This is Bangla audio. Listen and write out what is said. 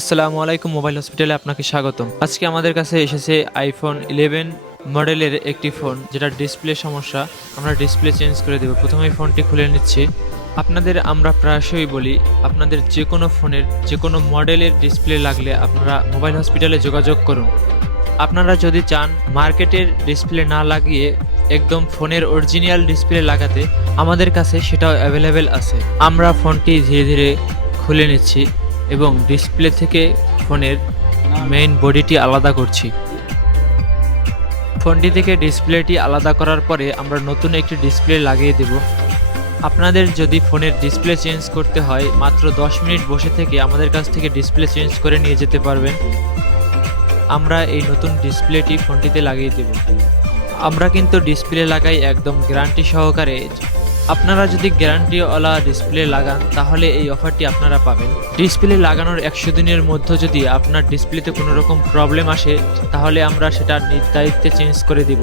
আসসালামু আলাইকুম, মোবাইল হসপিটালে আপনাকে স্বাগতম। আজকে আমাদের কাছে এসেছে আইফোন 11 মডেলের একটি ফোন, যেটা ডিসপ্লে সমস্যা। আমরা ডিসপ্লে চেঞ্জ করে দেব। প্রথমেই ফোনটি খুলে নিচ্ছি। আপনাদের আমরা প্রায়শই বলি, আপনাদের যে কোনো ফোনের যে কোনো মডেলের ডিসপ্লে লাগলে আপনারা মোবাইল হসপিটালে যোগাযোগ করুন। আপনারা যদি চান মার্কেটের ডিসপ্লে না লাগিয়ে একদম ফোনের অরিজিনাল ডিসপ্লে লাগাতে, আমাদের কাছে সেটাও অ্যাভেলেবেল আছে। আমরা ফোনটি ধীরে ধীরে খুলে নিচ্ছি এবং ডিসপ্লে থেকে ফোনের মেইন বডিটি আলাদা করছি। ফোনটি থেকে ডিসপ্লেটি আলাদা করার পরে আমরা নতুন একটি ডিসপ্লে লাগিয়ে দেব। আপনাদের যদি ফোনের ডিসপ্লে চেঞ্জ করতে হয়, মাত্র 10 মিনিট বসে থেকে আমাদের কাছ থেকে ডিসপ্লে চেঞ্জ করে নিয়ে যেতে পারবেন। আমরা এই নতুন ডিসপ্লেটি ফোনটিতে লাগিয়ে দেব। আমরা কিন্তু ডিসপ্লে লাগাই একদম গ্যারান্টি সহকারে। আপনারা যদি গ্যারান্টিওয়ালা ডিসপ্লে লাগান তাহলে এই অফারটি আপনারা পাবেন। ডিসপ্লে লাগানোর 100 দিনের মধ্যে যদি আপনার ডিসপ্লেতে কোনো রকম প্রবলেম আসে, তাহলে আমরা সেটা নিজ দায়িত্বে চেঞ্জ করে দিব।